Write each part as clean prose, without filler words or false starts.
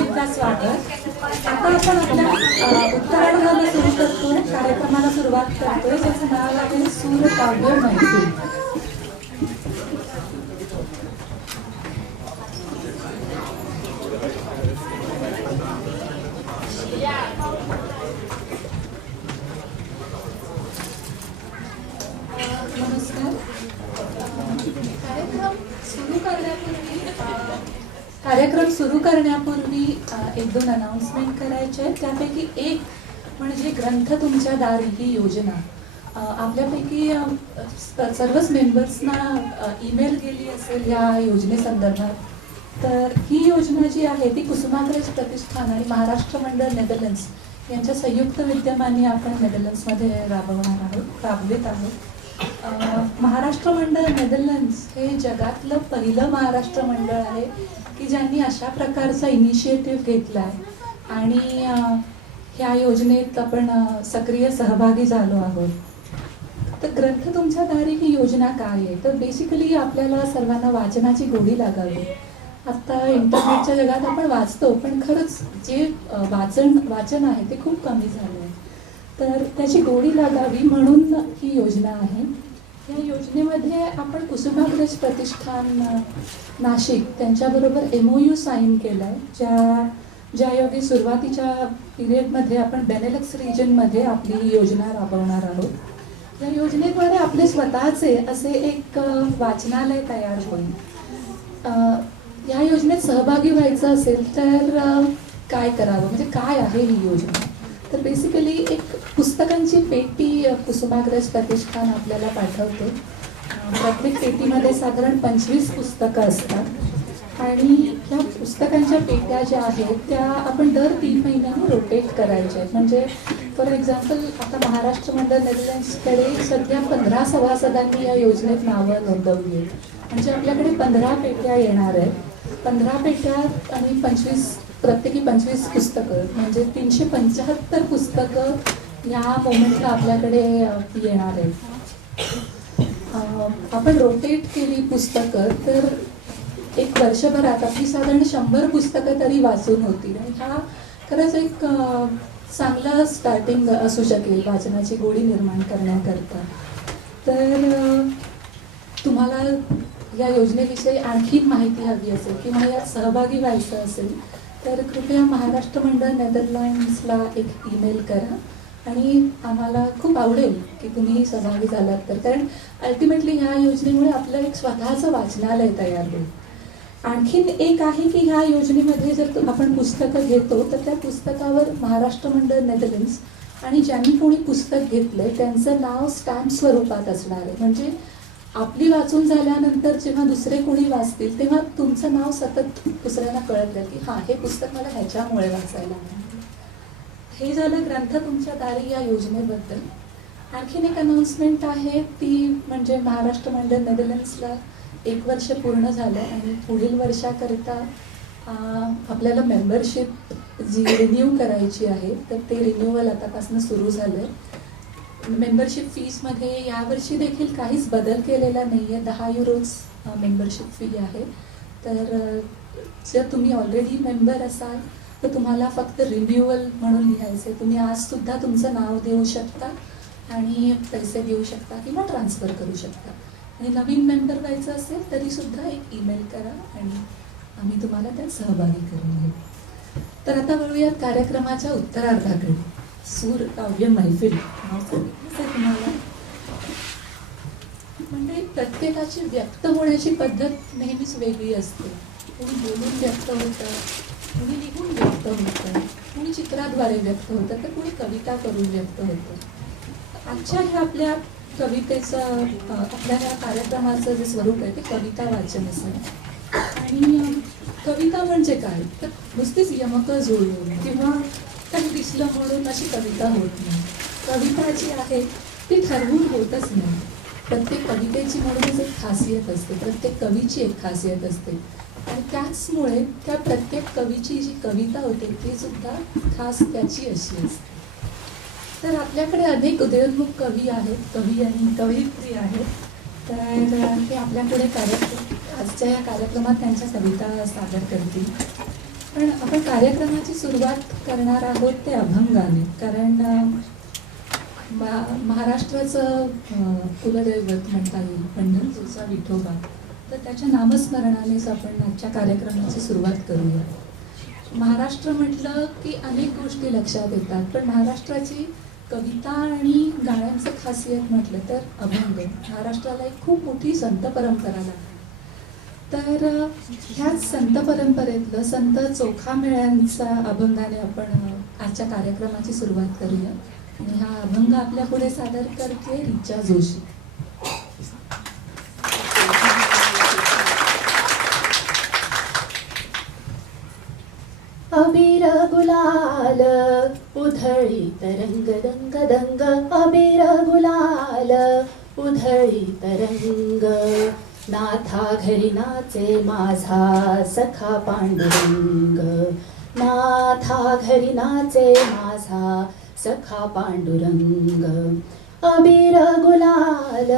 एकदा स्वागत. आता आपण आपल्या उत्तरार्धाला सुरू करतोय, कार्यक्रमाला सुरुवात करतोय, ज्याचं नाव आहे सूर काव्य मैफिल. नमस्कार. कार्यक्रम सुरू करण्यापूर्वी एक दोन अनाउन्समेंट करायचे आहेत. त्यापैकी एक म्हणजे ग्रंथ तुमच्या दारी ही योजना आपल्यापैकी सर्वच मेंबर्सना ईमेल गेली असेल या योजनेसंदर्भात. तर ही योजना जी आहे ती कुसुमाग्रज प्रतिष्ठान आणि महाराष्ट्र मंडळ नेदरलँड्स यांच्या संयुक्त विद्यमाने आपण नेदरलँड्समध्ये राबवित आहोत. महाराष्ट्र मंडळ नेदरलँड्स हे जगातलं पहिलं महाराष्ट्र मंडळ आहे की ज्यांनी अशा प्रकारचा इनिशिएटिव्ह घेतला आहे आणि ह्या योजनेत आपण सक्रिय सहभागी झालो आहोत. तर ग्रंथ तुमच्या दारी ही योजना काय आहे, तर बेसिकली आपल्याला सर्वांना वाचनाची गोडी लागावी. आता इंटरनेटच्या जगात आपण वाचतो, पण खरंच जे वाचन आहे ते खूप कमी झालं आहे. तर त्याची गोडी लागावी म्हणून ही योजना आहे. या योजनेमध्ये आपण कुसुमाग्रज प्रतिष्ठान नाशिक त्यांच्याबरोबर MOU साईन केला आहे, ज्यायोगे सुरुवातीच्या पिरियडमध्ये आपण बेनेलक्स रिजनमध्ये आपली ही योजना राबवणार आहोत. या योजनेद्वारे आपले स्वतःचे असे एक वाचनालय तयार होईल. या योजनेत सहभागी व्हायचं असेल तर काय करावं, म्हणजे काय आहे ही योजना. तर बेसिकली एक पुस्तकांची पेटी कुसुमाग्रज प्रतिष्ठान आपल्याला पाठवते. प्रत्येक पेटीमध्ये साधारण 25 पुस्तकं असतात आणि ह्या पुस्तकांच्या पेट्या ज्या आहेत त्या आपण दर 3 महिन्यांनी रोटेट करायच्या आहेत. म्हणजे फॉर एक्झाम्पल आता महाराष्ट्र मंडळ नेदरलँड्सकडे सध्या 15 सभासदांनी या योजनेत नावं नोंदवली आहेत. म्हणजे आपल्याकडे 15 पेट्या येणार आहेत. 15 पेट्या आणि प्रत्येकी 25 पुस्तकं म्हणजे 375 पुस्तकं या मोमेंटला आपल्याकडे येणार आहेत. आपण रोटेट केली पुस्तकं तर एक वर्षभरात आपली साधारण 100 पुस्तकं तरी वाचून होतील आणि हा खरंच एक चांगला स्टार्टिंग असू शकेल वाचनाची गोडी निर्माण करण्याकरता. तर तुम्हाला या योजनेविषयी आणखी माहिती हवी असेल किंवा यात सहभागी व्हायचं असेल तर कृपया महाराष्ट्र मंडळ नेदरलँड्सला एक ईमेल करा आणि आम्हाला खूप आवडेल की तुम्ही सहभागी झालात तर. कारण अल्टिमेटली ह्या योजनेमुळे आपलं एक स्वतःचं वाचनालय तयार होईल. आणखीन एक आहे की ह्या योजनेमध्ये जर आपण पुस्तकं घेतो तर त्या पुस्तकावर महाराष्ट्र मंडळ नेदरलँड्स आणि ज्यांनी कोणी पुस्तक घेतलंय त्यांचं नाव स्टॅम्प स्वरूपात असणार आहे. म्हणजे आपली वाचून झाल्यानंतर जेव्हा दुसरे कोणी वाचतील तेव्हा तुमचं नाव सतत दुसऱ्यांना कळत राहील की हां हे पुस्तक मला ह्याच्यामुळे वाचायला मिळालं. हे झालं ग्रंथ तुमच्या दारी या योजनेबद्दल. आणखीन एक अनाउन्समेंट आहे ती म्हणजे महाराष्ट्र मंडळ नेदरलँड्सला 1 वर्ष पूर्ण झालं आणि पुढील वर्षाकरिता आपल्याला मेंबरशिप जी रिन्यू करायची आहे तर ते रिन्यूअल आतापासून सुरू झालं आहे. मेंबरशिप फीजमध्ये यावर्षी देखील काहीच बदल केलेला नाही आहे. 10 युरोज मेंबरशिप फी आहे. तर जर तुम्ही ऑलरेडी मेंबर असाल तर तुम्हाला फक्त रिन्युअल म्हणून लिहायचं आहे. तुम्ही आजसुद्धा तुमचं नाव देऊ शकता आणि पैसे देऊ शकता किंवा ट्रान्सफर करू शकता. आणि नवीन मेंबर व्हायचं असेल तरीसुद्धा एक ईमेल करा आणि आम्ही तुम्हाला त्यात सहभागी करून घेऊ. तर आता वळूयात कार्यक्रमाच्या उत्तरार्धाकडे. सूर काव्य मैफिल तुम्हाला म्हणजे प्रत्येकाची व्यक्त होण्याची पद्धत नेहमीच वेगळी असते. कोणी बोलून व्यक्त होतं, कोणी लिहून व्यक्त होतं, कोणी चित्राद्वारे व्यक्त होतं, तर कोणी कविता करून व्यक्त होतं. आजच्या ह्या आपल्या कवितेचं आपल्या ह्या कार्यक्रमाचं जे स्वरूप आहे ते कविता वाचन असेल. आणि कविता म्हणजे काय तर नुसतीच यमकं जुळवून किंवा काही दिसलं म्हणून अशी कविता होत नाही. कविता जी आहे ती ठरवून होतच नाही. प्रत्येक कवितेची म्हणूनच एक खासियत असते, प्रत्येक कवीची एक खासियत असते आणि त्याचमुळे त्या प्रत्येक कवीची जी कविता होते ती सुद्धा खास त्याची अशी असते. तर आपल्याकडे अनेक उदयोन्मुख कवी आहेत, कवी आणि कवयित्री आहेत. तर ते आपल्याकडे आजच्या या कार्यक्रमात त्यांच्या कविता सादर करतील. पण आपण कार्यक्रमाची सुरुवात करणार आहोत ते अभंगाने, कारण महाराष्ट्राचं कुलदैवत म्हणता येईल पंढरपूरचा विठोबा, तर त्याच्या नामस्मरणानेच आपण आजच्या कार्यक्रमाची सुरुवात करूया. महाराष्ट्र म्हटलं की अनेक गोष्टी लक्षात येतात, पण महाराष्ट्राची कविता आणि गाण्यांचं खासियत म्हटलं तर अभंग. महाराष्ट्राला एक खूप मोठी संत परंपरा लागते. तर ह्याच संत परंपरेतलं संत चोखामेळ्यांचा अभंगाने आपण आजच्या कार्यक्रमाची सुरुवात करूया. आणि हा अभंग आपल्या पुढे सादर करते रिचा जोशी. अबीर गुलाल उधळीत रंग रंग दंग, अबीर गुलाल उधळीत रंग, नाथा घरी नाचे माझा सखा पांडुरंग, नाथा घरी नाचे माझा सखा पांडुरंग. अबीर गुलाल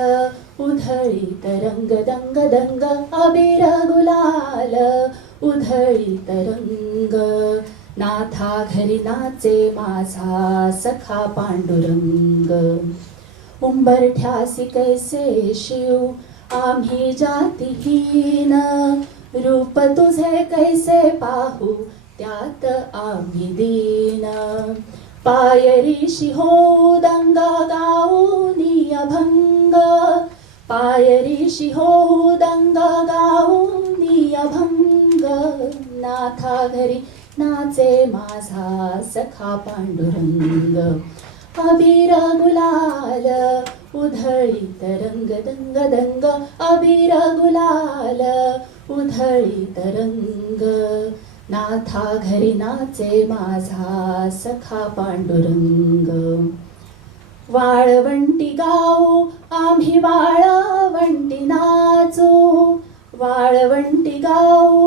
उधळीत रंग दंग दंग, अबीर गुलाल उधळीत रंग, नाथा घरी नाचे माझा सखा पांडुरंग. उंबरठ्यासी कैसे शिव आम्ही जातीहीन, रूप तुझे कैसे पाहू त्यात आम्ही दीन, पायरीशी होऊ दंगा गाऊनी अभंग, पायरीशी होऊ दंगा गाऊनी अभंग, नाथा घरी नाचे माझा सखा पांडुरंग. अबीर गुलाल उधळीत रंग दंग दंग, अबीर गुलाल उधळीत रंग, नाथा घरी नाचे माझा सखा पांडुरंग. वाळवंटी गाऊ आम्ही वाळवंटी नाचू, वाळवंटी गाऊ,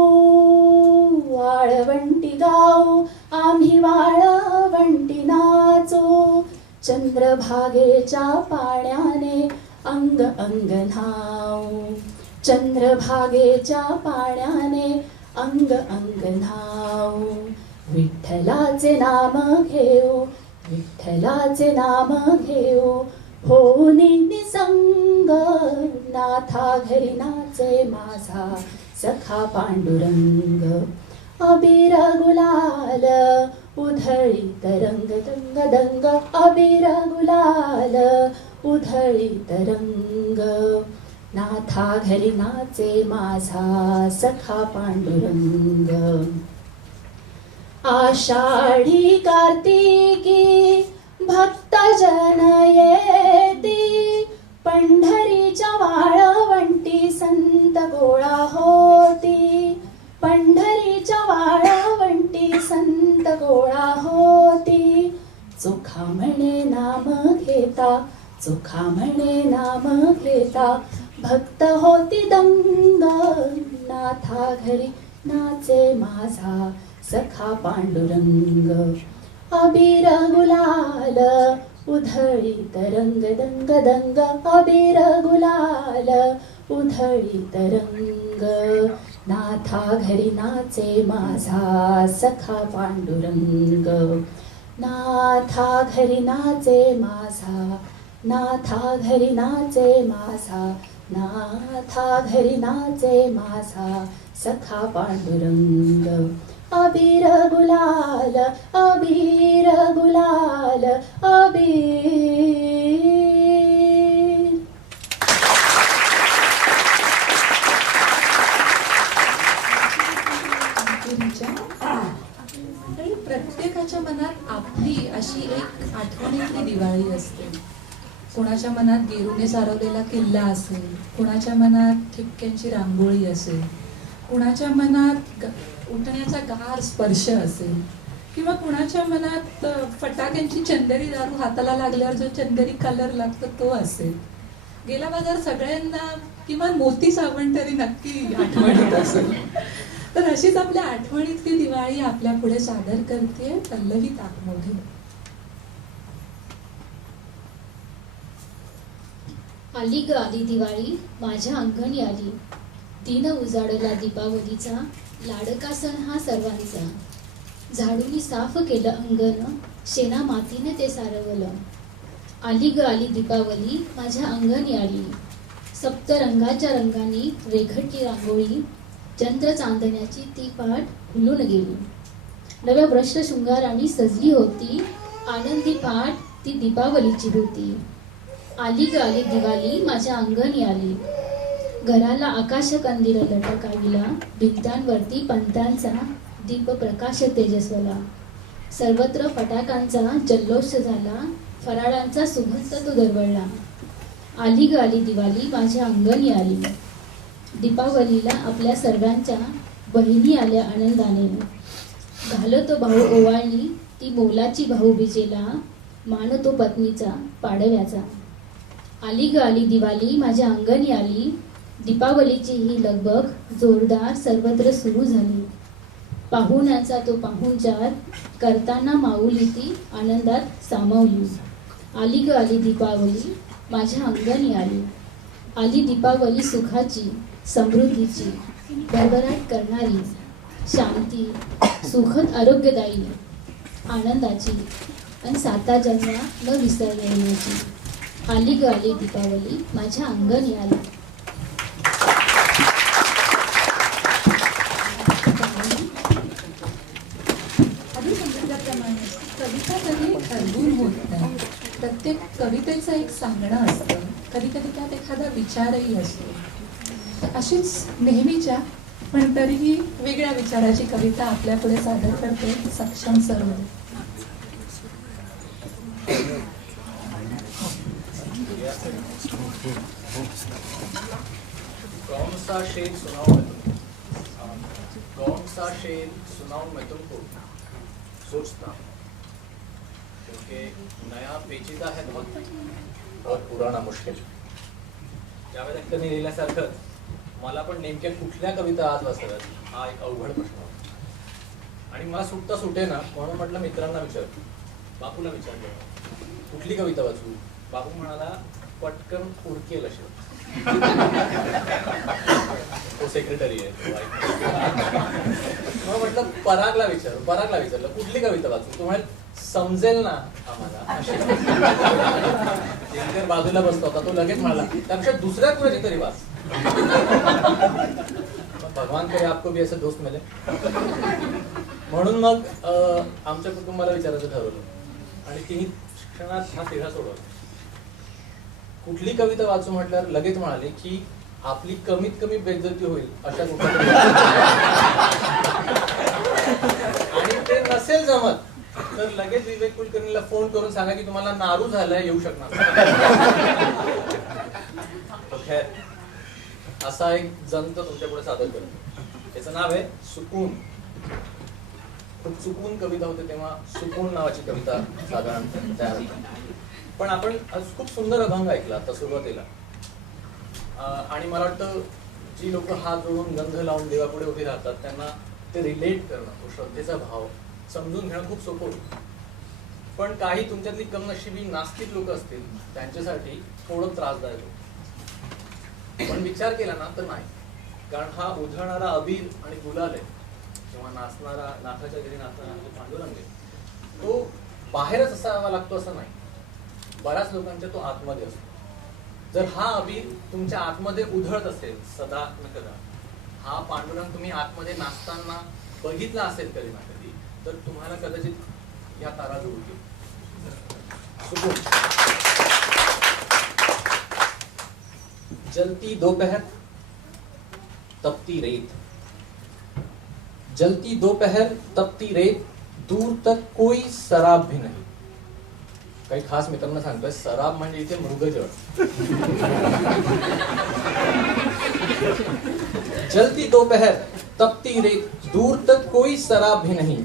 वाळवंटी गाऊ आम्ही वाळवंटी नाचू, चंद्रभागेच्या पाण्याने अंग अंग न्हाऊ, चंद्रभागेच्या पाण्याने अंग अंग न्हाऊ, विठ्ठलाचे नाम घेऊ, विठ्ठलाचे नाम घेऊ, होऊनी निसंग, नाथा घरी नाचे माझा सखा पांडुरंग. अबीर गुलाल उधळीत रंग दंग दंग, अबीर गुलाल उधळीत रंग, नाथा घरी नाचे माझा सखा पांडुरंग. आषाढी कार्तिकी भक्तजन येती, पंढरीच्या वाळवंटी संत गोळा होती, पंढरीच्या वाळवंटी संत गोळा होती, चोखा म्हणे नाम घेता, चोखा म्हणे नाम घेता, भक्त होती दंग, नाथा घरी नाचे माझा सखा पांडुरंग. अबीर गुलाल उधळीत रंग दंग दंग, अबीर गुलाल उधळीत रंग, नाथा घरी नाचे माझा सखा पांडुरंग. नाथा घरी नाचे माझा, नाथा घरी नाचे माझा, नाथा घरी नाचे माझा सखा पांडुरंग. अबीर गुलाल, अबीर गुलाल, अबीर. प्रत्येकाच्या मनात आपली अशी एक आठवणीतली दिवाळी असते. कोणाच्या मनात गेरूने सारवलेला किल्ला असेल, कोणाच्या मनात ठिपक्यांची रांगोळी असेल, कुणाच्या मनात उठण्याचा गार स्पर्श असेल, किंवा कुणाच्या मनात फटाक्यांची चंदेरी दारू हाताला लागल्यावर जो चंदेरी कलर लागतो तो असेल. गेला बाजार सगळ्यांना किमान मोती साबण तरी नक्की आठवणीत असेल. तर अशीच आपल्या आठवणीतली दिवाळी आपल्या पुढे सादर करते पल्लवी ताकमोढे. आली ग आली दिवाळी माझ्या अंगणी आली, दिन उजाडला दीपावलीचा, लाडका सण हा सर्वांचा, झाडूनी साफ केलं अंगण, शेणा मातीने ते सारवलं. आली ग आली दीपावली माझ्या अंगणी आली, सप्तरंगाच्या रंगानी रेघटली रांगोळी, चंद्र चांदण्याची ती पाठ खुलून गेली. नव्या भ्रष्ट शृंगाराने सजली होती, आनंदी पाठ ती दीपावलीची होती. आली ग आली दिवाळी माझ्या अंगणी आली, घराला आकाश कंदील लटकाविला, भिंतांवरती पंतांचा दीप प्रकाश तेजस्वला. सर्वत्र फटाकांचा जल्लोष झाला, फराळांचा सुगंध तो दरवळला. आली ग आली दिवाळी माझ्या अंगणी आली. दीपावलीला आपल्या सर्वांच्या बहिणी आल्या आनंदाने, घालतो भाऊ ओवाळणी ती मोलाची भाऊबीजेला, मानतो पत्नीचा पाडव्याचा. आली ग आली दिवाळी माझ्या अंगणी आली, दीपावलीची ही लगबग जोरदार सर्वत्र सुरू झाली. पाहुण्यांचा तो पाहुणचार करताना माऊली ती आनंदात सामावली. आली ग आली दीपावली माझ्या अंगणी आली. आली दीपावली सुखाची समृद्धीची, भरभराट करणारी, शांती सुखद आरोग्यदायी, आनंदाची आणि साता जन्मा न विसरता येण्याची. आली ग आली दीपावली माझ्या अंगणी आली. आधी सांगितल्याप्रमाणे कविता कधी ठरवून होत नाही. प्रत्येक कवितेचं एक सांगणं असतं, कधी कधी त्यात एखादा विचारही असतो. अशीच नेहमीच्या पण तरीही वेगळ्या विचाराची कविता आपल्या पुढे सादर करते सक्षम सरोदे. कौन सा शेर सुनाऊं मैं तुमको, कौन सा शेर सुनाऊं मैं तुमको, सोचता क्योंकि नया पेचीदा है बहुत और पुराना मुश्किल. जावेद अख्तरने लिहिल्यासारखं मला पण नेमक्या कुठल्या कविता आज वाचाव्यात हा एक अवघड प्रश्न होता. आणि मला सुटता सुटे ना म्हणून म्हटलं मित्रांना विचारतो. बापूला विचारलं कुठली कविता वाचू. बापू म्हणाला पटकन उरकेल अशी. तो सेक्रेटरी आहे. मग म्हटलं परागला विचारलं कुठली कविता वाचू. तो म्हणाल समजेल ना आम्हाला. दिनकर बाजूला बसला होता, तो लगेच म्हणाला त्यापेक्षा दुसऱ्या कुणाची तरी वाच. भगवान करे आपको भी ऐसे दोस्त मिले. म्हणून मग आमच्या कुटुंबाला विचारायचं ठरवलं आणि तिन्ही शिक्षणात हा तिढा सोडवला. कुठली कविता वाचू म्हटल्यावर लगेच म्हणाले की आपली कमीत कमी बेइज्जती होईल अशा कुठल्या. आणि ते नसेल जमत तर लगेच विवेक कुलकर्णीला फोन करून सांगा की तुम्हाला नारू झालाय, येऊ शकणार. असा एक जंत तुमच्या पुढे सादर करतो. त्याचं नाव आहे सुकून. खूप चुकून कविता होते तेव्हा सुकून नावाची कविता साधारण तयार होती. पण आपण खूप सुंदर अभंग ऐकला आता सुरुवातीला. आणि मला वाटतं जी लोक हात जोडून गंध लावून देवापुढे उभी राहतात त्यांना ते रिलेट करणं, तो श्रद्धेचा भाव समजून घेणं खूप सोपं होतं. पण काही तुमच्यातली कमनशिबी नास्तिक लोक असतील त्यांच्यासाठी थोडं त्रासदायक होतं. पण विचार केला ना तर नाही. कारण हा उधळणारा अबीर आणि गुलाल आहे किंवा नाचणारा नाथाच्या घरी नाचणारा पांडुरंग आहे, तो बाहेरच असावा लागतो असं नाही. बऱ्याच लोकांच्या तो आतमध्ये असतो. जर हा अबीर तुमच्या आतमध्ये उधळत असेल सदा न कदा, हा पांडुरंग तुम्ही आतमध्ये नाचताना बघितला असेल कधी ना कधी, तर तुम्हाला कदाचित या तारा जुळतील. जलती दोपहर तपती रेत, जलती दोपहर तपती रेत, दूर तक कोई शराब भी नहीं. काही खास मित्रांना सांगतोय शराब म्हणजे इथे मृगजळ. जलती दोपहर तपती रेत, दूर तक कोई शराब भी नहीं,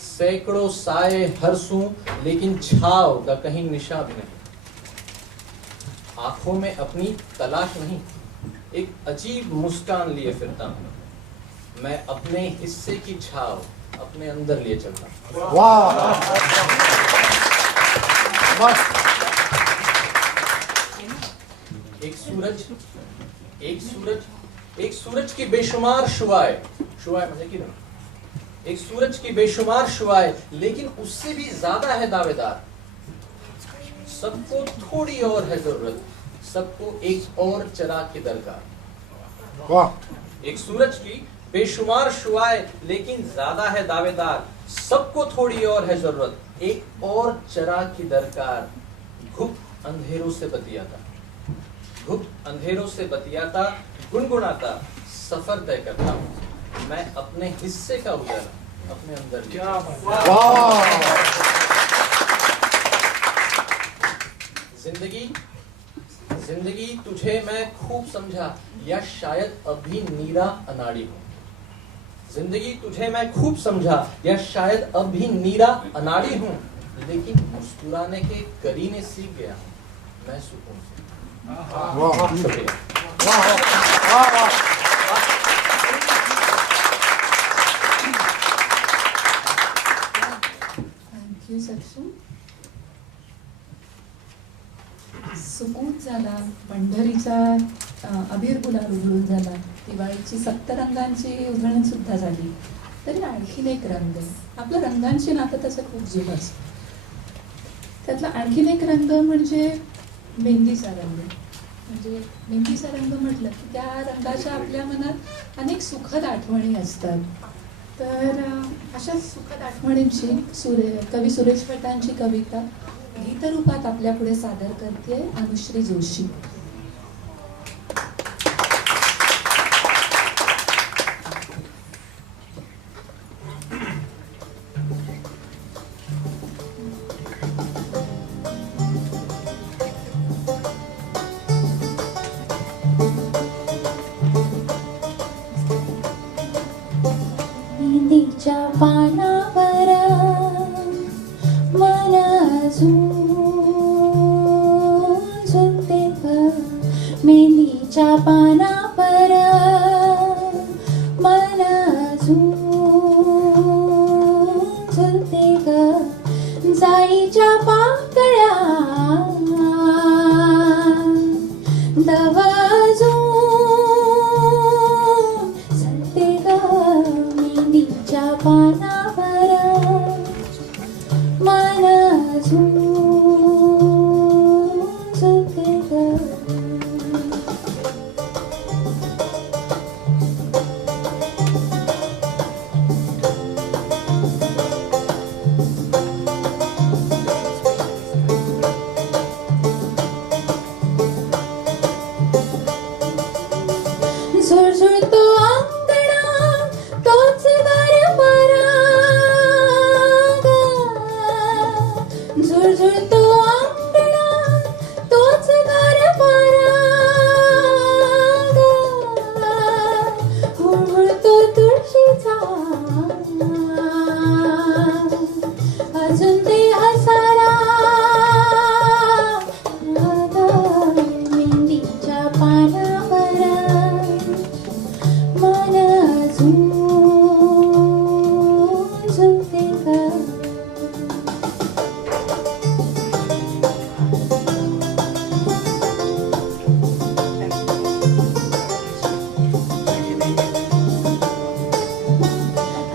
सैकड़ों साए हरसूं लेकिन छाव का कहीं निशा भी नहीं. आंखों में अपनी तलाश नहीं, एक अजीब मुस्कान लिए फिरता हूं, मैं अपने हिस्से की छाव अपने अंदर लिए चलता हूं. वाह. एक सूरज एक सूरज की बेशुमार शुआएं, शुआएं म्हणजे किरण, एक सूरज की बेशुमार शुआएं लेकिन उससे भी ज्यादा है दावेदार। सबको थोड़ी और है जरूरत, सबको एक और चिराग की दरकार। वाह। एक सूरज की बेशुमार शुआएं लेकिन ज्यादा है दावेदार, सबको थोड़ी और है जरूरत, एक और चिराग की दरकार। गुप्त अंधेरों से बतियाता, गुप्त अंधेरों से बतियाता, गुनगुनाता सफर तय करता हूं मैं अपने हिस्से का उजाला अपने अंदर। क्या जिंदगी, जिंदगी तुझे मैं खूब समझा या शायद अभी नीरा अनाड़ी हूं। जिंदगी तुझे मैं खूब समझा या शायद अभी नीरा अनाड़ी हूं, लेकिन मुस्कुराने के करीने सीख गया मैं सुकून से। शुक्रिया। थँक्यू सक्षम. सुकून झाला, पंढरीचा अबीर गुलाल उधळून झाला, दिवाळीची सप्तरंगांची उधळण सुद्धा झाली, तरी आणखीन एक रंग, आपलं रंगांची नातं तसं खूप जुनं असतं. त्यातला आणखीन एक रंग म्हणजे मेहंदीचा रंग. म्हणजे मेहंदीचा रंग म्हटलं की त्या रंगाच्या आपल्या मनात अनेक सुखद आठवणी असतात. तर अशा सुखद आठवणींची कवी सुरेश भटांची कविता गीतरूपात आपल्या पुढे सादर करते अनुश्री जोशी. मेहंदीच्या पानावर मन झुलते ग, मेहंदीच्या पानावर मन झुलते ग, जाईच्या पाकळ्या दवजून चलते ग, मेहंदीच्या पानावर मन झुलते ग. झुळझुळतो अंगणा तोच गारवारा ग, झुळझुळतो अंगणा तोच गारवारा ग, हुळहुळतो तुळशीचा अजून ते हसारा ग, मेहंदीच्या पानावर मन झुलते ग.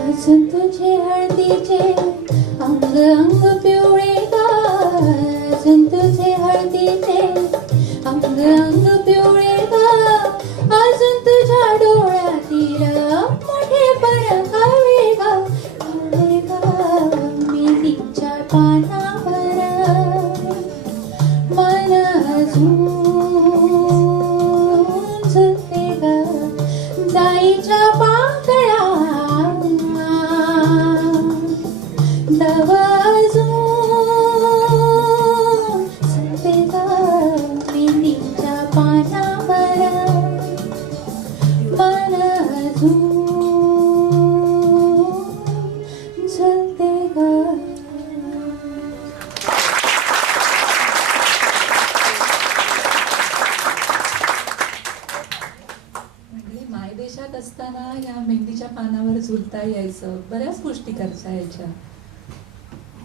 अजून तुझे हळदीचे अंग अंग पिवळे ग, अजून तुझे हळदीचे अंग अंग पिवळे ग, अजून तुझ्या डोळ्यातील मोठे परकावे ग, मेहंदीच्या पानावर मन झुलते ग, जाईच्या पाकळ्या दवजून चलते ग, मेहंदीच्या पानावर मन झुलते ग. म्हणजे मायदेशात असताना या मेहंदीच्या पानावर झुलता यायचं, बऱ्याच गोष्टी करता यायच्या.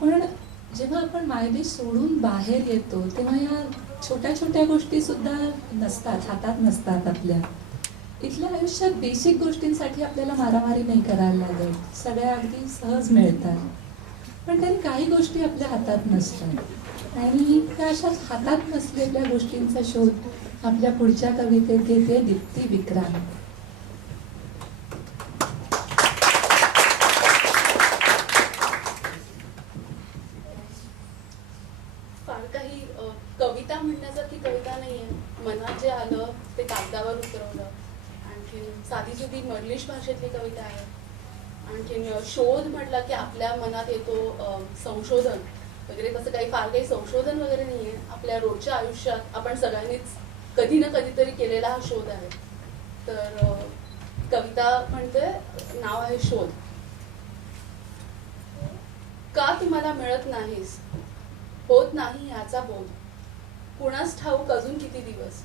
पण जेव्हा आपण मायदेश सोडून बाहेर येतो तेव्हा या छोट्या छोट्या गोष्टी सुद्धा नसतात, हातात नसतात आपल्या. इथल्या आयुष्यात बेसिक गोष्टींसाठी आपल्याला मारामारी नाही करायला लागत, सगळ्या अगदी सहज मिळतात. पण तरी काही गोष्टी आपल्या हातात नसतात आणि त्या अशा हातात नसलेल्या गोष्टींचा शोध आपल्या पुढच्या कवितेत घेते दीप्ती विक्रांत. फार काही कविता म्हणण्यासारखी कविता नाहीये. मनात जे आलं ते कागदावर उतरवलं. आणखीन साधी सुधी मर्लिश भाषेतली कविता आहे. आणखीन शोध म्हटलं की आपल्या मनात येतो संशोधन वगैरे. तसं काही फार काही संशोधन वगैरे नाहीये. आपल्या रोजच्या आयुष्यात आपण सगळ्यांनीच कधी ना कधीतरी केलेला हा शोध आहे. तर कविता म्हणते, नाव आहे शोध. का तुम्हाला मिळत नाहीस, होत नाही याचा बोध, कुणास ठाऊक अजून किती दिवस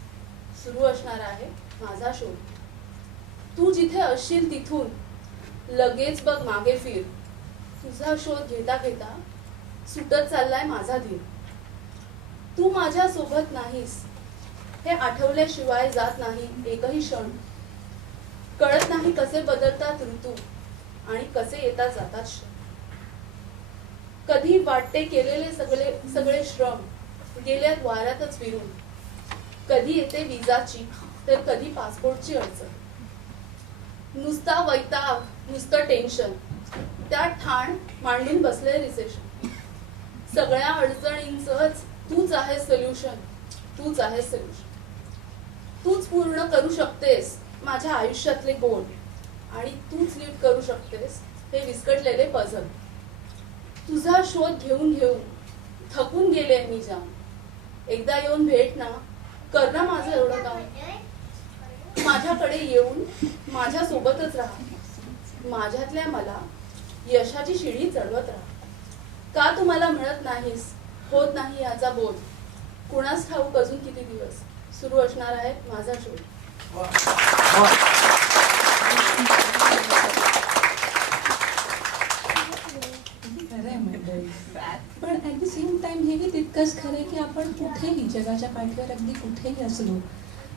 सुरू असणार आहे माझा शोध. तू जिथे असशील तिथून लगेच बघ मागे फिर, तुझा शोध घेता घेता सुटत चाललाय माझा धीर. तू माझ्या सोबत नाहीस हे आठवल्याशिवाय जात नाही एकही क्षण. कळत नाही कसे बदलतात ऋतू आणि कसे येतात जातात क्षण. कधी वाटते केलेले सगळे श्रम गेल्यात वाऱ्यातच विरून. कधी येते विजाची तर कधी पासपोर्टची अडचण. नुसता वैताग, नुसतं टेन्शन, त्या ठाण मांडून बसले रिसेशन. सगळ्या अडचणींचंच तूच आहे सोल्युशन, तूच आहे सोल्युशन. तूच पूर्ण करू शकतेस माझ्या आयुष्यातले गोल आणि तूच लीड करू शकतेस हे विस्कटलेले पझल. तुझा शोध घेऊन घेऊन थकून गेले मी जाम. एकदा येऊन भेट ना, कर ना माझं एवढं काम. माझ्याकडे येऊन माझ्या सोबतच राहा. माझ्यातल्या मला यशाची शिडी चढवत राहा. का तुम्हाला मिळत नाहीस, होत नाही याचा बोध, कुणास ठाऊक अजून किती दिवस सुरू असणार आहे माझा शोध. खरंय मंडळी. पण ऍट द सेम टाइम हेही तितकंच खरंय की आपण कुठेही जगाच्या पाठीवर अगदी कुठेही असलो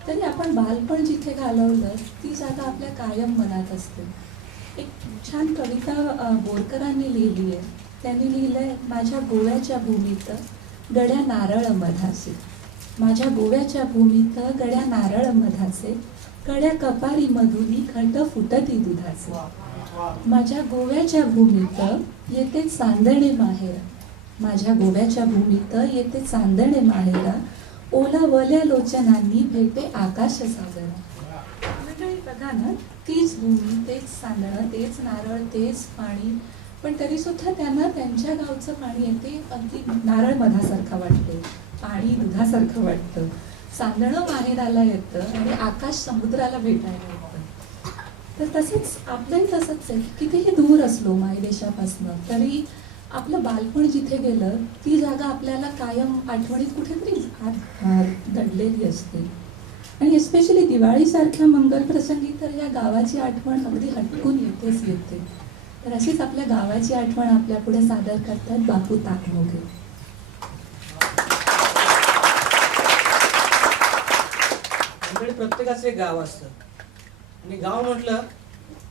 तरी आपण बालपण जिथे घालवलं ती जागा आपल्या कायम मनात असते. एक छान कविता बोरकरांनी लिहिली आहे. त्यांनी लिहिलंय, माझ्या गोव्याच्या भूमीत गड्या नारळ मधाचे, माझ्या गोव्याच्या भूमीत गड्या नारळ मधाचे, गड्या कपारी मधुरी खंड फुटती दुधाचे. माझ्या गोव्याच्या भूमीत येते चांदणे माहेरा, माझ्या गोव्याच्या भूमीत येते चांदणे माहेरा, ओला वल्या लोचनांनी भेटे आकाश सागरा. मंडळी बघा ना, तीच भूमी, तेच चांदणं, तेच नारळ, तेच पाणी, पण तरी सुद्धा त्यांना त्यांच्या गावचं पाणी येते अगदी नारळ मधासारखं वाटते, पाणी दुधासारखं वाटतं, चांदणं माहेराला येतं आणि आकाश समुद्राला भेटायला येतं. तर तसंच आपलंही तसंच आहे. कितीही दूर असलो मायदेशापासनं तरी आपलं बालपण जिथे गेलं ती जागा आपल्याला कायम आठवणीत कुठेतरी आत दडलेली असते. आणि एस्पेशली दिवाळीसारख्या मंगल प्रसंगी तर या गावाची आठवण अगदी हटकून येतेच येते. तर अशीच आपल्या गावाची आठवण आपल्या पुढे सादर करतात बापू ताकमोगे. प्रत्येकाचं एक गाव असतं आणि गाव म्हटलं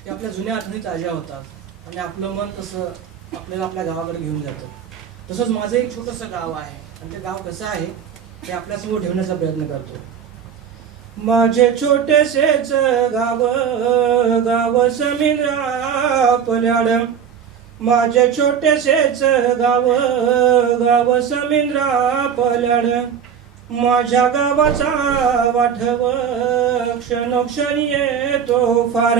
की आपल्या जुन्या आठवणी ताज्या होतात आणि आपलं मन तसं आपल्याला आपल्या गावाकडे घेऊन जातं. तसंच माझं एक छोटंसं गाव आहे आणि ते गाव कसं आहे ते आपल्यासमोर ठेवण्याचा प्रयत्न करतो. माझे छोटेसेच गाव, गाव समिंद्रा पल्याड, माझे छोटेसेच गाव, गाव समिंद्रा पल्याड, माझ्या गावाचा वाढव क्षणोक्षणी येतो फार.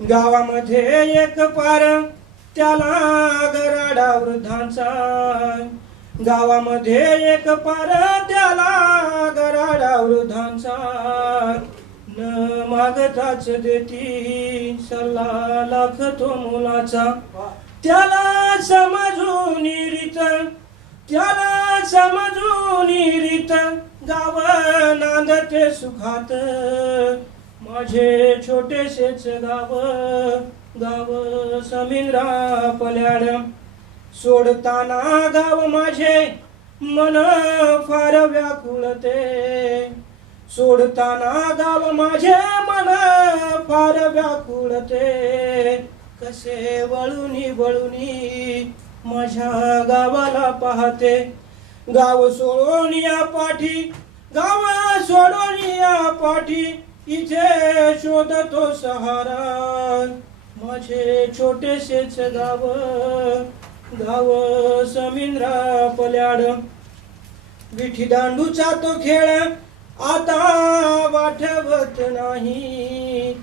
गावामध्ये एक पार त्याला गराडा वृद्धांचा, गावामध्ये एक पार त्याला गराडा वृद्धांचा, न मागताच देती सल्ला लाख तो मुलाचा. त्याला समजून रीत, त्याला समजून रीत, गाव नांदते सुखात. माझे छोटेसेच गाव, गाव समिंद्रा पल्याड. सोडताना गाव माझे मन फार व्याकुळते, सोडताना गाव माझे मन फार व्याकुळते. कसे वळुनी वळुनी माझ्या गावाला पाहते. गाव सोडून या पाठी, गाव सोडून या पाठी, इथे शोधतो सहारा. माझे छोटेसेच गाव, गाव समिंद्रा पल्याड. विठी दांडूचा तो खेळ आता वाटवत नाही.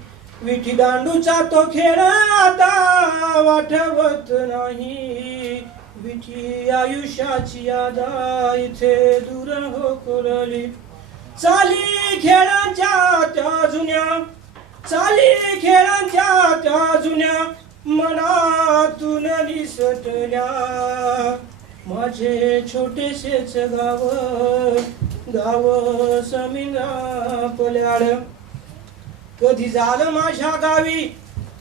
विठी दांडूचा तो खेळ आता वाटवत नाही. विठी आयुष्याची यादा इथे दूर हो कोरली. चाली खेळांच्या त्या जुन्या, चाली खेळांच्या त्या जुन्या, मनातून निसटल्या. माझे छोटेसेच गाव, गाव समिंगा पल्याड. कधी झालं माझ्या गावी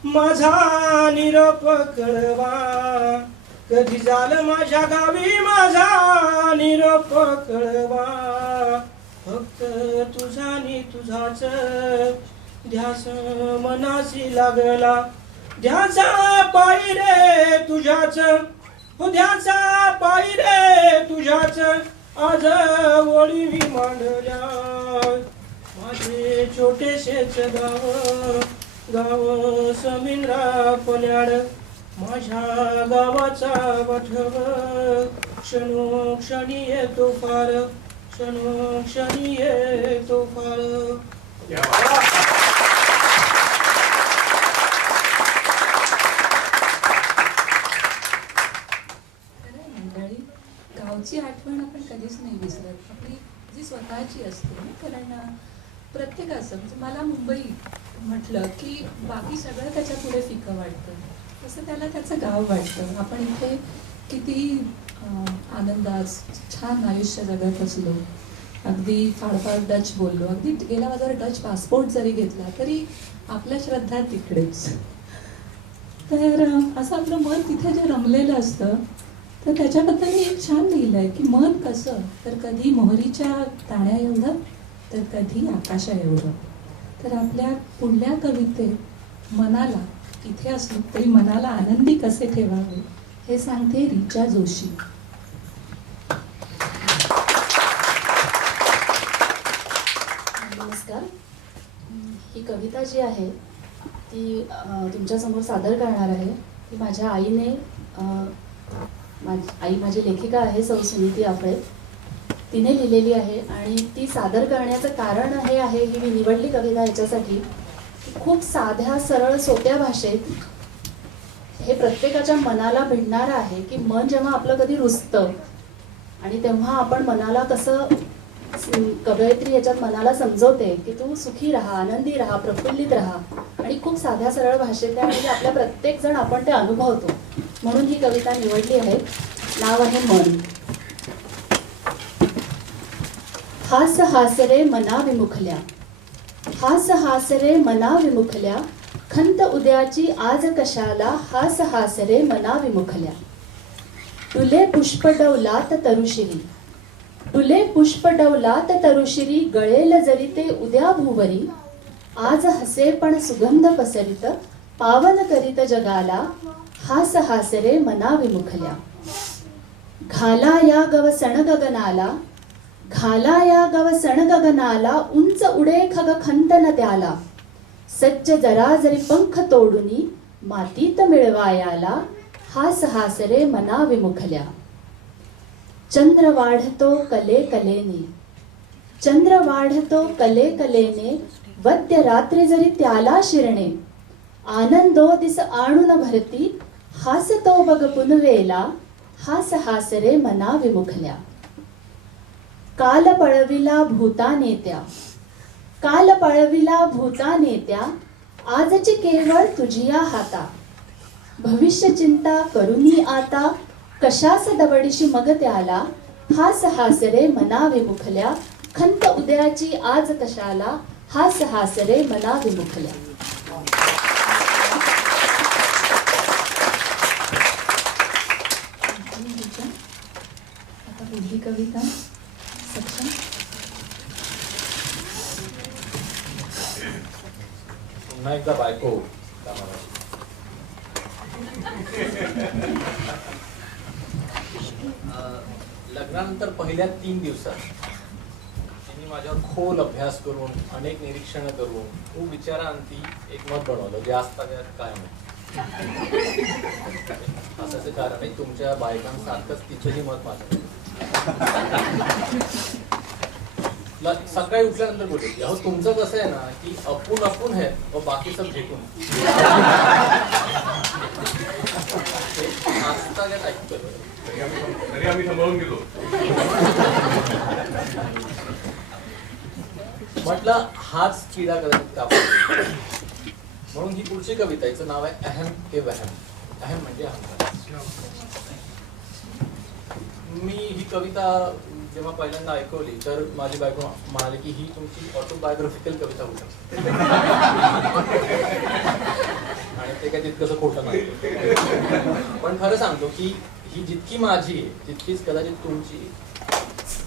माझा निरोप कळवा. कधी झालं माझ्या गावी माझा निरोप कळवा. फक्त तुझा नि तुझाच ध्यास मनासी लागला. ध्यासा पायी रे तुझ्याच, हो ध्यासा पायी रे तुझ्याच, आज ओळी मी मांडल्या. माझे छोटेसेच गाव, गाव समिंद्रा पल्याड. माझ्या गावाचा वठव क्षणोक्षणी येतो फार, क्षणोक्षणी येतो फार. मंडळी, गावची आठवण आपण कधीच नाही विसरत. आपली जी स्वतःची असते ना, कारण प्रत्येकाचं, म्हणजे मला मुंबई म्हटलं की बाकी सगळं त्याच्या पुढे फिकं वाटतं, तसं त्याला त्याचं गाव वाटतं. आपण इथे किती आनंदात छान आयुष्य जगत असलो, अगदी फाडफाड डच बोललो, अगदी गेल्या बाजार डच पासपोर्ट जरी घेतला तरी आपल्या श्रद्धा तिकडेच. तर असं आपलं मन तिथे जे रमलेलं असतं, तर त्याच्याबद्दल मी एक छान लिहिलं आहे की मन कसं, तर कधी मोहरीच्या दाण्या एवढं, तर कधी आकाशा एवढं. तर आपल्या पुढल्या कवितेत मनाला, इथे असलो तरी मनाला आनंदी कसे ठेवावे हे सांगते रिचा जोशी. नमस्कार. ही कविता जी आहे ती तुमच्यासमोर सादर करणार आहे. ती माझ्या आईने, आई माझी लेखिका आहे सौ सुनीती आपळे, तिने लिहिलेली आहे. आणि ती सादर करण्याचं कारण हे आहे, ही मी निवडली कविता ह्याच्यासाठी की खूप साध्या सरळ सोप्या भाषेत हे प्रत्येकाच्या मनाला भिडणारं आहे की मन जेव्हा आपलं कधी रुजतं आणि तेव्हा आपण मनाला कसं, कवयित्री याच्यात मनाला समजवते की तू सुखी राहा, आनंदी राहा, प्रफुल्लित राहा. आणि खूप साध्या सरळ भाषेत आहे आणि आपल्या प्रत्येक जण आपण ते अनुभवतो. म्हणून ही कविता निवडली आहे. नाव आहे मन. हास हास रे मना विमुखल्या, हास हास रे मना विमुखल्या, खंत उद्याची आज कशाला, हास हास रे मना विमुखल्या. तुले पुष्प डौलात तरुशिरी, तुले पुष्प डौलात तरुशिरी, गळेल जरी ते उद्या भुवरी, आज हसे पण सुगंध पसरित, पावन करीत जगाला, हास हास रे मना विमुखल्या. घाला या गव सण गगनाला, घाला या गव सण गगनाला, उंच उडे खग खंतन त्याला, सज्ज जरा जरी पंख तोडुनी, मातीत मिळवायाला, हास हास रे मना विमुखल्या. चंद्र वाढतो कले कलेने, चंद्र वाढतो कले कलेने, वद्य रात्री जरी त्याला शिरणे, आनंदो दिस आणून भरती, हासतो बघ पुनवेला, हास हास रे मना विमुखल्या. काल पळविला भूता नेत्या, काल पळविला भूता नेत्या, आजची केवळ तुझिया हाता, भविष्य चिंता करुनी आता, कशास दवडीशी मग त्याला, हास हास रे मना विमुखल्या. खंत उद्याची आज कशाला, हास हास रे मना विमुखल्या. आता पुढली कविता सक्षम. पुन्हा एकदा बायको कामाला. लग्नानंतर पहिल्या 3 दिवसात त्यांनी माझ्यावर खोल अभ्यास करून, अनेक निरीक्षणं करून, खूप विचारांती एक मत बनवलं जे आजतागायत कायम आहे. असं कारण आहे, तुमच्या बायकांसारखंच तिचंही मत माझं. सकाळी उठल्यानंतर बोलले, अहो तुमचं कसं आहे ना की आपण है और बाकी सब फेकून. आजतागायत ऐकतो तरी आम्ही सांभाळून गेलो. म्हटलं हाच किडा कदाचित कापला. म्हणून ही पुढची कविता, हिचं नाव आहे अहम के वहम. अहम म्हणजे अहंकार. मी ही कविता जेव्हा पहिल्यांदा ऐकवली तर माझी बायको म्हणाली की ही तुमची ऑटोबायोग्राफिकल कविता होऊ शकते. आणि ते काय तितकंसं खोटं नाही. पण खरं सांगतो की ही जितकी माझी आहे तितकीच कदाचित तुमची,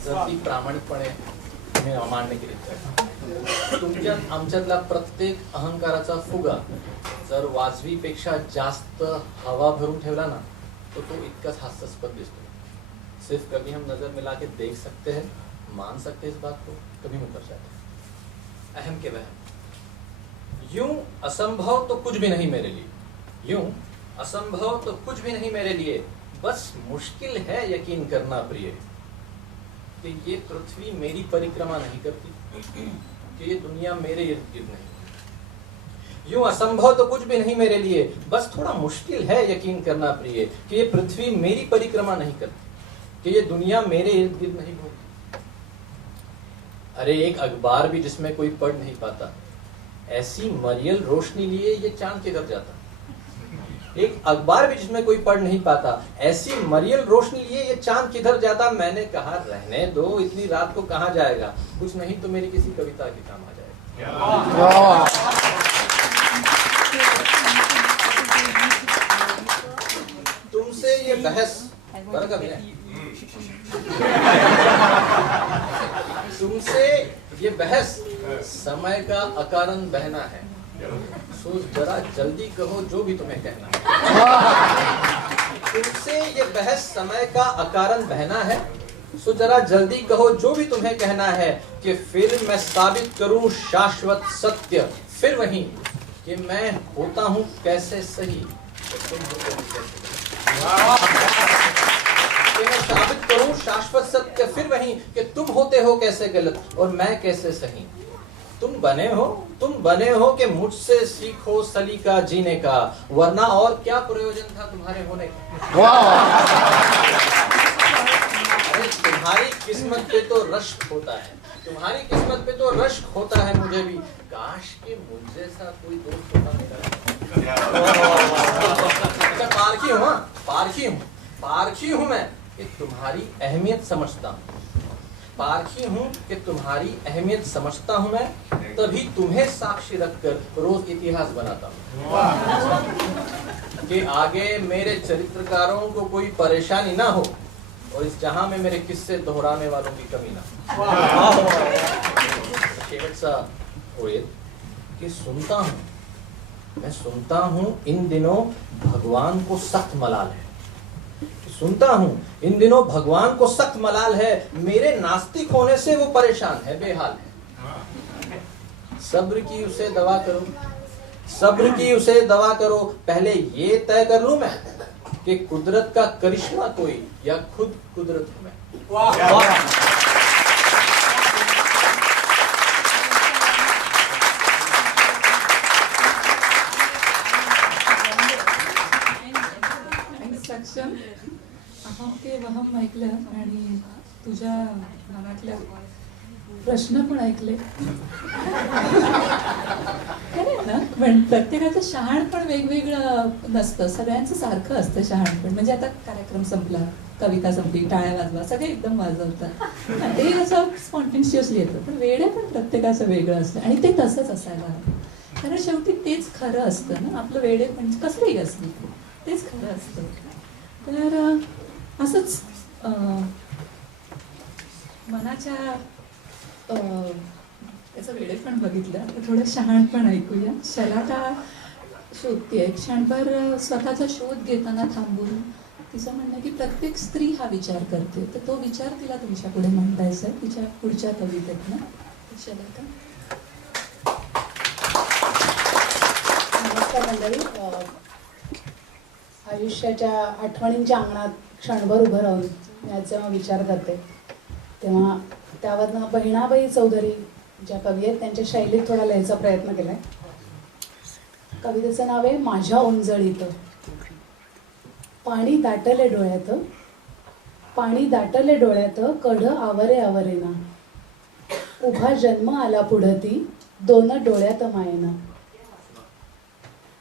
जर ती प्रामाणिकपणे मान्य केली तर. तुमच्यात आमच्यातला प्रत्येक अहंकाराचा फुगा जर वाजवीपेक्षा जास्त हवा भरून ठेवला ना तो इतकाच हास्यास्पद दिसतो. सिर्फ कभी हम नजर मिला के देख सकते हैं, मान सकते हैं इस बात को, कभी मुकर जाते हैं. अहम के वहम. यूं असंभव तो कुछ भी नहीं मेरे लिए, यूं असंभव तो कुछ भी नहीं मेरे लिए, बस मुश्किल है यकीन करना प्रिय कि ये पृथ्वी मेरी परिक्रमा नहीं करती, कि ये दुनिया मेरे इर्द गिर्द नहीं. यूं असंभव तो कुछ भी नहीं मेरे लिए, बस थोड़ा मुश्किल है यकीन करना प्रिय कि ये पृथ्वी मेरी परिक्रमा नहीं करती, कि ये दुनिया मेरे इर्द गिर्द नहीं घूमती. अरे एक अखबार भी जिसमें कोई पढ़ नहीं पाता, ऐसी मरियल रोशनी लिए ये चांद के घर जाता. एक अखबार भी जिसमें कोई पढ़ नहीं पाता, ऐसी मरियल रोशनी लिए ये चांद किधर जाता. मैंने कहा रहने दो, इतनी रात को कहाँ जाएगा, कुछ नहीं तो मेरी किसी कविता के काम आ जाएगा. तुमसे ये बहस बरं का विनय, तुमसे ये बहस समय का अकारण बहना है, सो जरा जल्दी कहो जो भी तुम्हें कहना है. तुमसे ये बहस समय का अकारण बहना है, सो जरा जल्दी कहो जो भी तुम्हें कहना है, कि फिर मैं साबित करूं शाश्वत सत्य फिर वही, कि मैं होता हूं कैसे सही तो तुम होते हो कैसे. कि मैं साबित करूं शाश्वत सत्य फिर वही, कि तुम होते हो कैसे गलत और मैं कैसे सही. तुम बने हो कि मुझसे सीखो सलीका जीने का, वरना और क्या प्रयोजन था तुम्हारे होने का. तुम्हारी किस्मत पे तो रश्क होता है, तुम्हारी किस्मत पे तो रश्क होता है मुझे भी, काश के मुझ जैसा कोई दोस्त होता मेरा. पारखी हूँ मैं कि तुम्हारी अहमियत समझता हूँ. पारखी हूँ कि तुम्हारी अहमियत समझता हूँ मैं, तभी तुम्हें साक्षी रखकर रोज इतिहास बनाता हूँ. कि आगे मेरे चरित्रकारों को कोई परेशानी ना हो और इस जहां में मेरे किस्से दोहराने वालों की कमी ना. शेवटचा ओळ कि मैं सुनता हूँ इन दिनों भगवान को सख्त मलाल है. सुनता हूँ इन दिनों भगवान को सख्त मलाल है, मेरे नास्तिक होने से वो परेशान है, बेहाल है. सब्र की उसे दवा करो, सब्र की उसे दवा करो, पहले ये तय कर लूं मैं कि कुदरत का करिश्मा कोई या खुद कुदरत हूं मैं. सक्षम अहम के वहम ऐकलं आणि तुझ्या मनातल्या प्रश्न पण ऐकले. खरं ना, पण प्रत्येकाचं शहाण पण वेगवेगळं नसतं, सगळ्यांचं सारखं असतं शहाण पण. म्हणजे आता कार्यक्रम संपला, कविता संपली, टाळ्या वाजवा, सगळे एकदम वाजवतात, ते असं स्पॉन्टेनियसली येतं. पण वेळ पण प्रत्येकाचं वेगळं असतं आणि ते तसंच असायला हवं. कारण शेवटी तेच खरं असतं ना, आपलं वेळे पण कसलंही असतं तेच खरं असतं. तर असंच मनाच्या त्याचं वेळे पण बघितलं. आता थोडं शहाण पण ऐकूया. शलाका शोधते क्षणभर स्वतःचा शोध घेताना थांबून तिचं म्हणणं आहे की प्रत्येक स्त्री हा विचार करते, तर तो विचार तिला तुमच्या पुढे मांडायचा आहे तिच्या पुढच्या कवितेतनं. शलाका. नमस्कार मंडळी. आयुष्याच्या आठवणींच्या अंगणात क्षणभर उभं राहून मी आज जेव्हा विचार करते तेव्हा त्यावरनं बहिणाबाई चौधरी ज्या कवी आहेत त्यांच्या शैलीत थोडा लिहायचा प्रयत्न केलाय. कवितेचं नाव आहे माझ्या ओंजळीत. पाणी दाटले डोळ्यात, पाणी दाटले डोळ्यात, कढ आवरे आवरेना, उभा जन्म आला पुढती, दोन डोळ्यात मायना.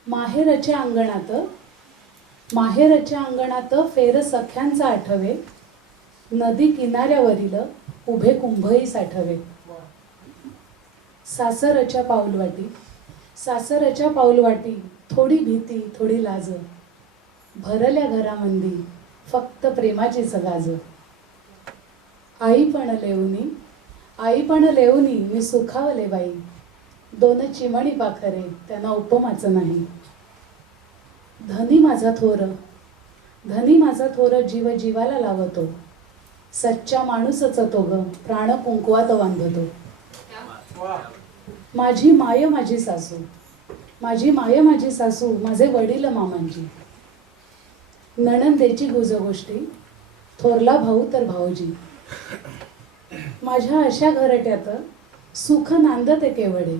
माहेरच्या अंगणात, माहेरच्या अंगणात फेर सख्यांचा आठवे, नदी किनाऱ्यावरील उभे कुंभही साठवे. सासरच्या पाऊलवाटी, सासरच्या पाऊलवाटी, थोडी भीती थोडी लाज, भरल्या घरामंदी फक्त प्रेमाचीच गाज. आई पण लेवनी, आई पण लेवनी मी सुखावले बाई, दोन चिमणी पाखरे त्यांना उपमाचं नाही. धनी माझा थोर, धनी माझा थोर जीव जीवाला लावतो, सच्चा माणूसच तो ग प्राण कुंकवात बांधतो. माझी माय माझी सासू, माझी माय माझी सासू, माझे वडील मामांजी, नणंदेची गुजगोष्टी, थोरला भाऊ तर भाऊजी. माझ्या अशा घरट्यात सुख नांदते केवडे,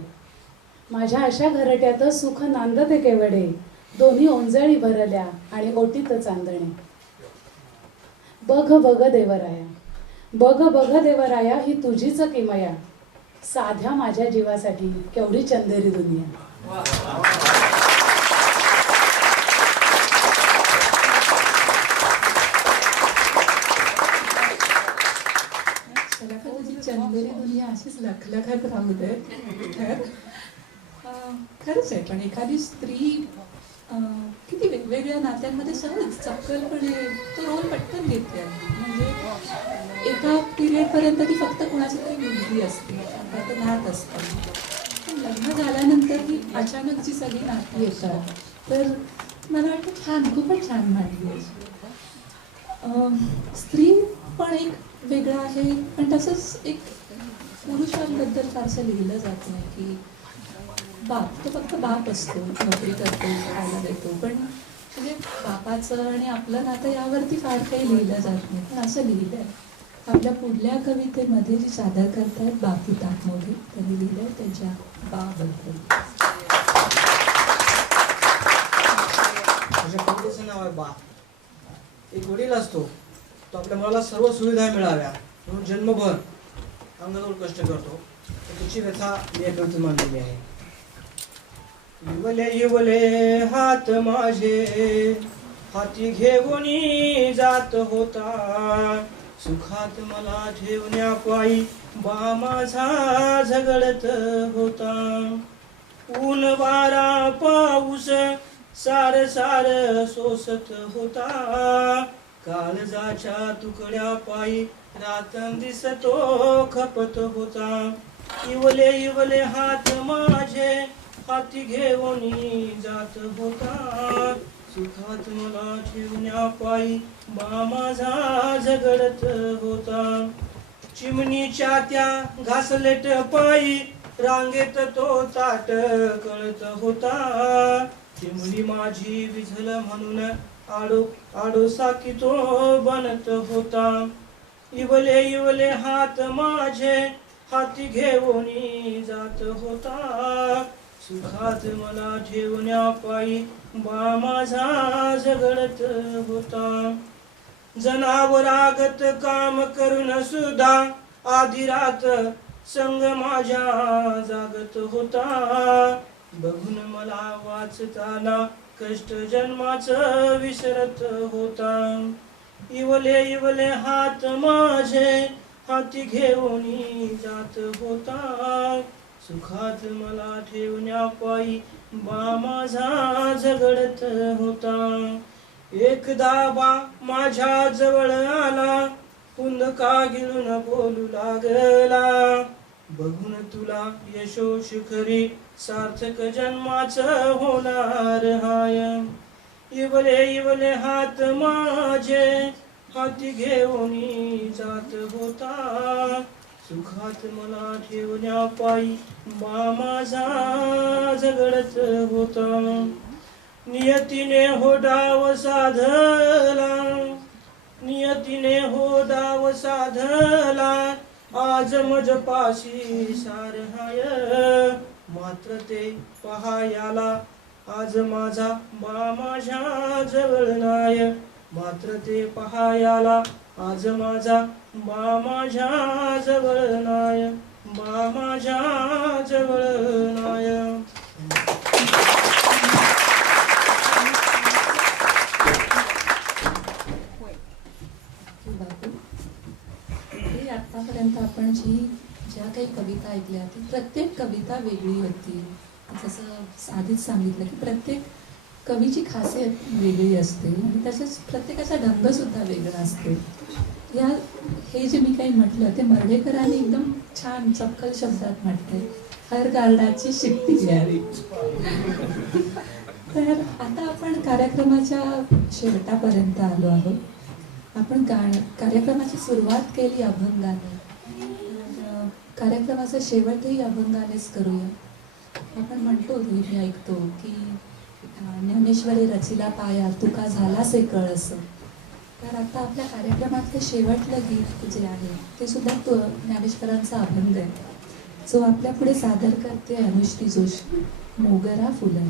माझ्या अशा घरट्यात सुख नांदते केवडे, दोन्ही ओंजळी भरल्या आणि ओटीत चांदणे. बघ बघ देवराया, बघ बघ देवराया, ही तुझीच किमया, साध्या माझ्या जीवासाठी केवढी चंदेरी दुनिया. शलाका तुझी चंदेरी दुनिया अशीच लखलखत राहू दे. खरंच आहे, पण एखादी स्त्री किती वेगवेगळ्या नात्यांमध्ये सहज चपकलपणे तो रोल पटकन घेते. म्हणजे एका पिरियडपर्यंत ती फक्त कुणाची तरी मुलगी असते, त्याचं नात असतं. पण लग्न झाल्यानंतर ही अचानक जी सगळी नाती येतात, तर मला वाटतं छान, खूपच छान मांडली आहे. स्त्री पण एक वेगळं आहे, पण तसंच एक पुरुषांबद्दल फारसं लिहिलं जात नाही की बाप तो फक्त बाप असतो, नोकरी करतो, खायला देतो, पण म्हणजे बापाचं आणि आपलं नातं यावरती फार काही लिहिलं जात नाही. पण असं लिहिलंय आपल्या पुढल्या कवितेमध्ये जी सादर करतायत बापू ताकमोगे, त्यांनी लिहिलंय त्यांच्या बाबद्दल. माझ्या कवितेचं नाव आहे बा. एक वडील असतो, तो आपल्या मुलाला सर्व सुविधा मिळाव्या म्हणून जन्मभर अंगाजवळ कष्ट करतो. त्याची व्यथा मी या कवितेत मांडलेली आहे. इवले इवले हात माझे, हाती घेऊनी जात होता, सुखात मला ठेवण्या पायी बा माझा झगडत होता. ऊन वारा पाऊस सार सार सोसत होता, काळजाच्या तुकड्या पायी रातन दिसतो खपत होता. इवले इवले हात माझे, हाती घेऊनी जात होता, सुखात मला ठेवण्या पायी बा माझा झगडत होता. चिमणीच्या त्या घासलेट पायी रांगेत तो ताट कळत होता, चिमणी माझी विझल म्हणून आडो आडोसा की तो बनत होता. इवले इवले हात माझे, हाती घेऊनी जात होता, सुखात मला ठेवण्या पायी बा माझा झगडत होता. जनावरागत काम करून सुद्धा आधी रात संग माझ्या जागत होता, बघून मला वाचताना कष्ट जन्माचं विसरत होता. इवले इवले हात माझे, हाती घेऊनी जात होता, सुखात मला ठेवण्या पायी बा माझा झगडत होता. एकदा बा माझ्या जवळ आला, पुंदका गिळून बोलू लागला, बघून तुला यशो शिखरी सार्थक जन्माचं होणार हाय. इवले इवले हात माझे हाती घेऊन जात होता. सुखात मला ठेवण्या पायी बा माझा झगडत होता. नियतीने हो डाव साधला, नियतीने हो डाव साधला. आज मज पाशी सार हाय. मात्र ते पहायाला आज माझा बा माझ्या जवळ नाय. मात्र ते पहायाला आज माझा बा माझ्या जवळ नाय. बा माझ्या जवळ नाय. बापू, ही आतापर्यंत आपण ज्या काही कविता ऐकल्या ती प्रत्येक कविता वेगळी होती. जसं आधीच सांगितलं की प्रत्येक कवीची खासियत वेगळी असते आणि तसेच प्रत्येकाचा ढंग सुद्धा वेगळा असतो. हे जे मी काही म्हटलं ते मर्ढेकरांनी एकदम छान चपकल शब्दात म्हटलंय. हर गार्डाची शिट्टी घ्यावी. तर आता आपण कार्यक्रमाच्या शेवटापर्यंत आलो आहोत. आपण कार्यक्रमाची सुरुवात केली अभंगाने. कार्यक्रमाचा शेवटही अभंगानेच करूया. आपण म्हणतो मी ऐकतो की ज्ञानेश्वरी रचिला पाया तुका झाला से कळस. तर आता आपल्या कार्यक्रमातलं शेवटलं गीत जे आहे ते सुद्धा ज्ञानेश्वरांचा अभंग आहे, जो आपल्या पुढे सादर करते अनुश्री जोशी. मोगरा फुलला.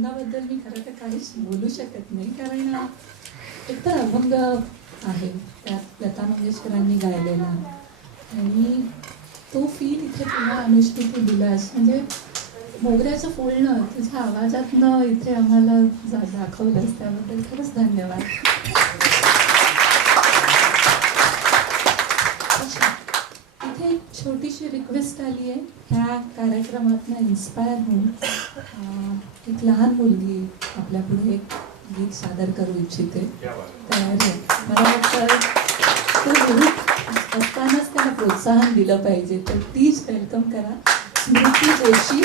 अभंगाबद्दल मी खरं तर काहीच बोलू शकत नाही, कारण एकतर अभंग आहे त्यात लता मंगेशकरांनी गायलेला, आणि तो फील इथे पुन्हा अनुश्री तू दिलास, म्हणजे मोगऱ्याचं फुलणं तुझ्या आवाजातनं इथे आम्हाला दाखवलंस, त्याबद्दल खरंच धन्यवाद. इथे एक छोटीशी रिक्वेस्ट आली आहे, ह्या कार्यक्रमातनं इन्स्पायर होऊन एक लहान मुलगी आपल्या पुढे एक गीत सादर करू इच्छिते. क्या बात. तर मला वाटतं तो ग्रुप असतानाच त्यांना प्रोत्साहन दिलं पाहिजे, तर प्लीज वेलकम करा स्मृती जोशी.